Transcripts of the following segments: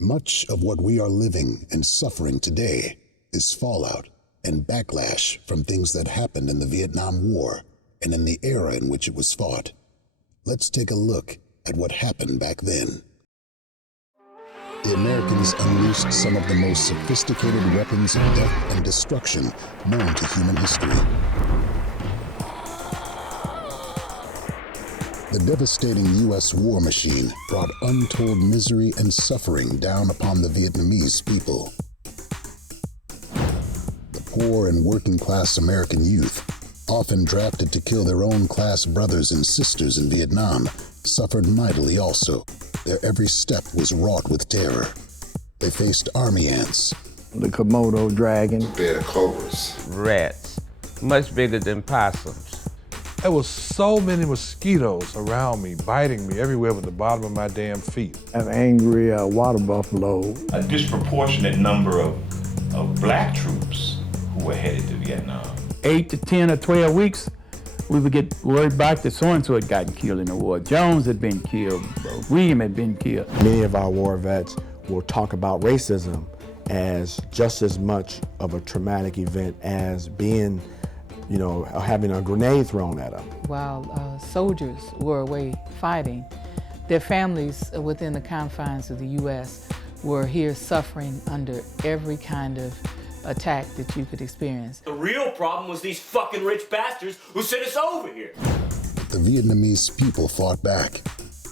Much of what we are living and suffering today is fallout and backlash from things that happened in the Vietnam War and in the era in which it was fought. Let's take a look at what happened back then. The Americans unleashed some of the most sophisticated weapons of death and destruction known to human history. The devastating U.S. war machine brought untold misery and suffering down upon the Vietnamese people. The poor and working-class American youth, often drafted to kill their own class brothers and sisters in Vietnam, suffered mightily also. Their every step was wrought with terror. They faced army ants, the Komodo dragon, bear cobras, rats, much bigger than possums. There was so many mosquitoes around me, biting me everywhere but the bottom of my damn feet. an angry water buffalo. A disproportionate number of black troops who were headed to Vietnam. 8 to 10 or 12 weeks, we would get word back that so-and-so had gotten killed in the war. Jones had been killed, William had been killed. Many of our war vets will talk about racism as just as much of a traumatic event as being, having a grenade thrown at them. While soldiers were away fighting, their families within the confines of the U.S. were here suffering under every kind of attack that you could experience. The real problem was these fucking rich bastards who sent us over here. the Vietnamese people fought back,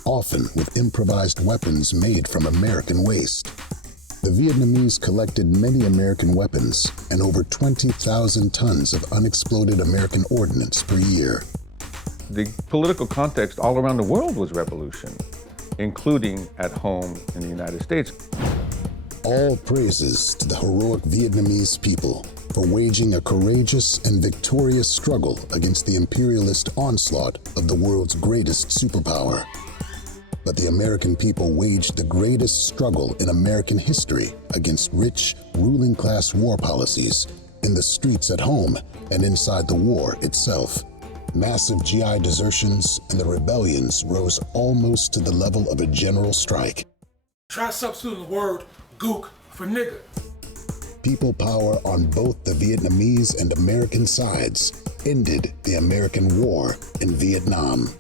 often with improvised weapons made from American waste. The Vietnamese collected many American weapons and over 20,000 tons of unexploded American ordnance per year. The political context all around the world was revolution, including at home in the United States. All praises to the heroic Vietnamese people for waging a courageous and victorious struggle against the imperialist onslaught of the world's greatest superpower. But the American people waged the greatest struggle in American history against rich, ruling class war policies in the streets at home and inside the war itself. Massive GI desertions and the rebellions rose almost to the level of a general strike. Try substituting the word gook for nigger. People power on both the Vietnamese and American sides ended the American war in Vietnam.